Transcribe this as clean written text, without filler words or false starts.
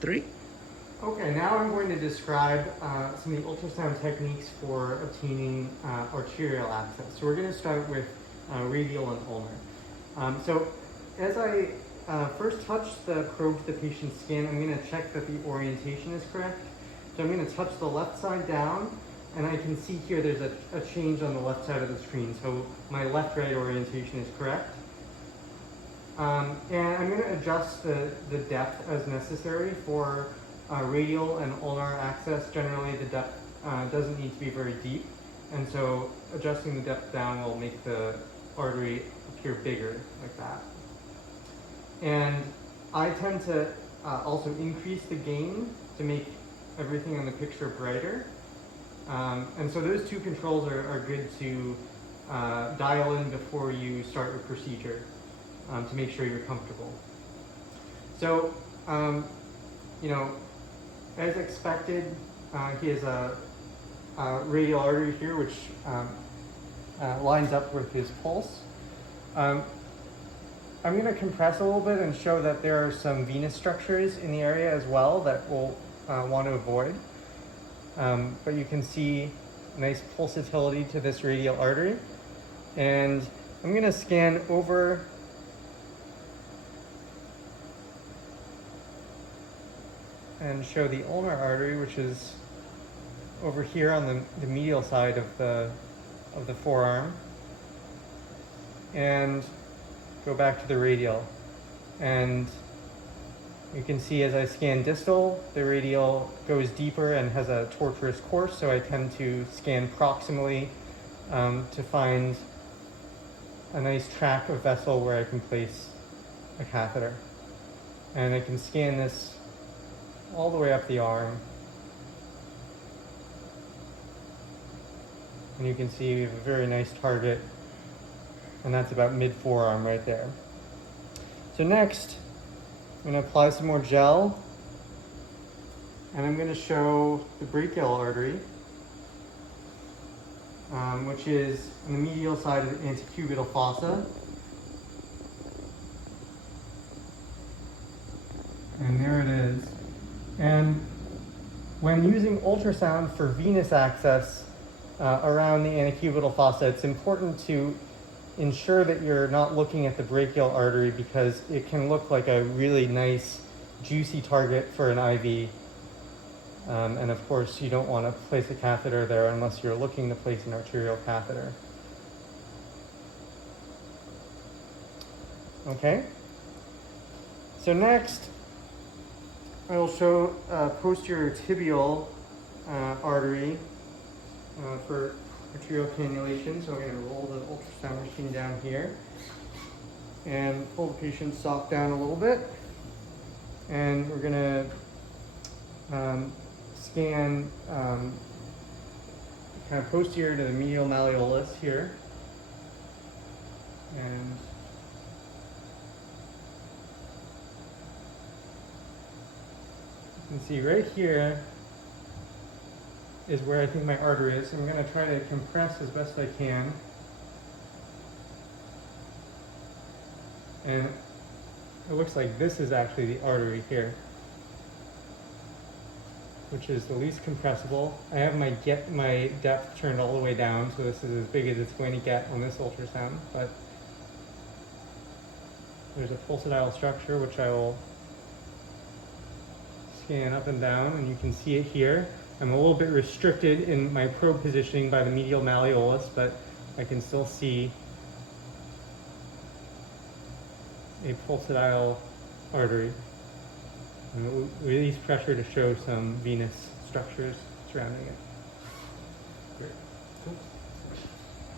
Three. Okay, now I'm going to describe some of the ultrasound techniques for obtaining arterial access. So we're going to start with radial and ulnar. So as I first touch the probe to the patient's skin, I'm going to check that the orientation is correct. So I'm going to touch the left side down, and I can see here there's a change on the left side of the screen. So my left-right orientation is correct. And I'm going to adjust the depth as necessary for radial and ulnar access. Generally, the depth doesn't need to be very deep, and so adjusting the depth down will make the artery appear bigger, like that. And I tend to also increase the gain to make everything in the picture brighter. And so those two controls are good to dial in before you start your procedure. To make sure you're comfortable. So, as expected, he has a radial artery here, which lines up with his pulse. I'm going to compress a little bit and show that there are some venous structures in the area as well that we'll want to avoid. But you can see nice pulsatility to this radial artery. And I'm going to scan over and show the ulnar artery, which is over here on the medial side of the forearm, and go back to the radial. And you can see as I scan distal, the radial goes deeper and has a tortuous course, so I tend to scan proximally to find a nice track of vessel where I can place a catheter. And I can scan this all the way up the arm. And you can see we have a very nice target, and that's about mid-forearm right there. So next, I'm going to apply some more gel, and I'm going to show the brachial artery, which is on the medial side of the antecubital fossa. And there it is. And when using ultrasound for venous access around the antecubital fossa, it's important to ensure that you're not looking at the brachial artery, because it can look like a really nice, juicy target for an IV. And of course, you don't want to place a catheter there unless you're looking to place an arterial catheter. Okay. So next, I will show posterior tibial artery for arterial cannulation. So I'm going to roll the ultrasound machine down here and pull the patient's sock down a little bit. And we're going to scan kind of posterior to the medial malleolus here. And you can see right here is where I think my artery is. So I'm going to try to compress as best I can. And it looks like this is actually the artery here, which is the least compressible. I have my depth turned all the way down, so this is as big as it's going to get on this ultrasound. But there's a pulsatile structure, which I will scan up and down, and you can see it here. I'm a little bit restricted in my probe positioning by the medial malleolus, but I can still see a pulsatile artery. And we'll release pressure to show some venous structures surrounding it. Great. Cool.